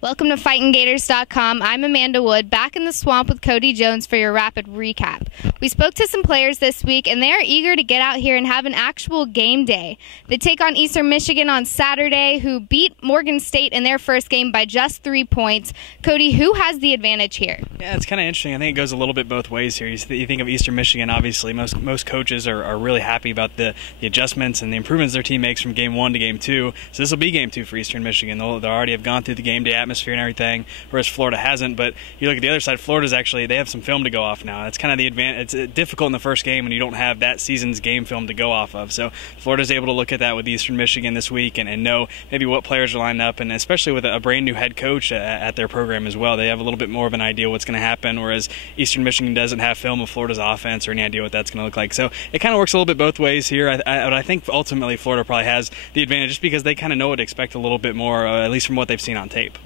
Welcome to FightinGators.com. I'm Amanda Wood, back in the swamp with Cody Jones for your Rapid Recap. We spoke to some players this week, and they are eager to get out here and have an actual game day. They take on Eastern Michigan on Saturday, who beat Morgan State in their first game by just 3 points. Cody, who has the advantage here? Yeah, it's kind of interesting. I think it goes a little bit both ways here. You think of Eastern Michigan, obviously. Most coaches are really happy about the adjustments and the improvements their team makes from Game 1 to Game 2. So this will be Game 2 for Eastern Michigan. They'll already have gone through the game day atmosphere and everything, whereas Florida hasn't. But you look at the other side, Florida's actually, they have some film to go off now. That's kind of the advantage. It's difficult in the first game when you don't have that season's game film to go off of. So Florida's able to look at that with Eastern Michigan this week and know maybe what players are lined up, and especially with a brand new head coach at their program as well. They have a little bit more of an idea what's going to happen, whereas Eastern Michigan doesn't have film of Florida's offense or any idea what that's going to look like. So it kind of works a little bit both ways here. I think ultimately Florida probably has the advantage just because they kind of know what to expect a little bit more, at least from what they've seen on tape.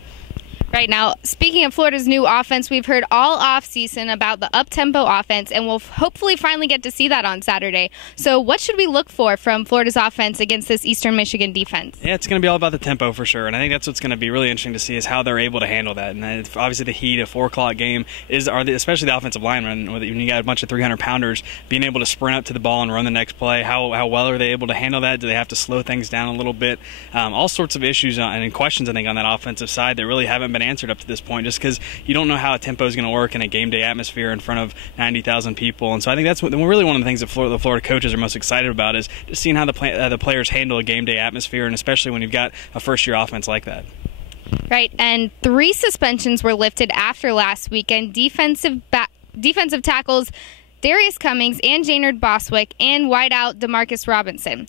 Right now, speaking of Florida's new offense, we've heard all offseason about the up-tempo offense, and we'll hopefully finally get to see that on Saturday. So what should we look for from Florida's offense against this Eastern Michigan defense? Yeah, it's going to be all about the tempo for sure, and I think that's what's going to be really interesting to see is how they're able to handle that. And obviously the heat, a 4 o'clock game, especially the offensive linemen, when you got a bunch of 300-pounders, being able to sprint up to the ball and run the next play, how well are they able to handle that? Do they have to slow things down a little bit? All sorts of issues and questions, I think, on that offensive side that really haven't been answered up to this point, just because you don't know how a tempo is going to work in a game day atmosphere in front of 90,000 people. And so I think that's really one of the things that the Florida coaches are most excited about is just seeing how the players handle a game day atmosphere, and especially when you've got a first-year offense like that. Right, and 3 suspensions were lifted after last weekend. Defensive tackles Darius Cummings and Jaynard Boswick and wideout Demarcus Robinson.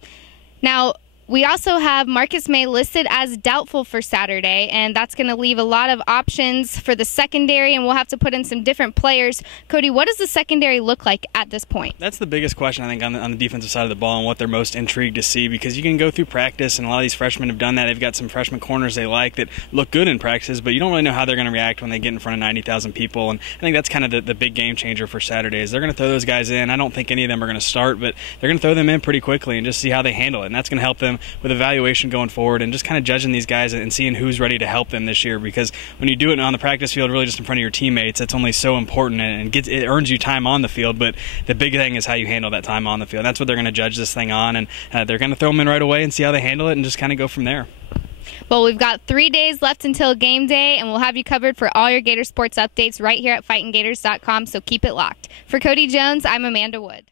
Now, we also have Marcus May listed as doubtful for Saturday, and that's going to leave a lot of options for the secondary, and we'll have to put in some different players. Cody, what does the secondary look like at this point? That's the biggest question, I think, on the defensive side of the ball and what they're most intrigued to see, because you can go through practice, and a lot of these freshmen have done that. They've got some freshman corners they like that look good in practices, but you don't really know how they're going to react when they get in front of 90,000 people, and I think that's kind of the big game changer for Saturdays. They're going to throw those guys in. I don't think any of them are going to start, but they're going to throw them in pretty quickly and just see how they handle it, and that's going to help them with evaluation going forward and just kind of judging these guys and seeing who's ready to help them this year, because when you do it on the practice field really just in front of your teammates, it's only so important and it earns you time on the field, but the big thing is how you handle that time on the field. And that's what they're going to judge this thing on, and they're going to throw them in right away and see how they handle it and just kind of go from there. Well, we've got 3 days left until game day, and we'll have you covered for all your Gator sports updates right here at FightinGators.com, so keep it locked. For Cody Jones, I'm Amanda Wood.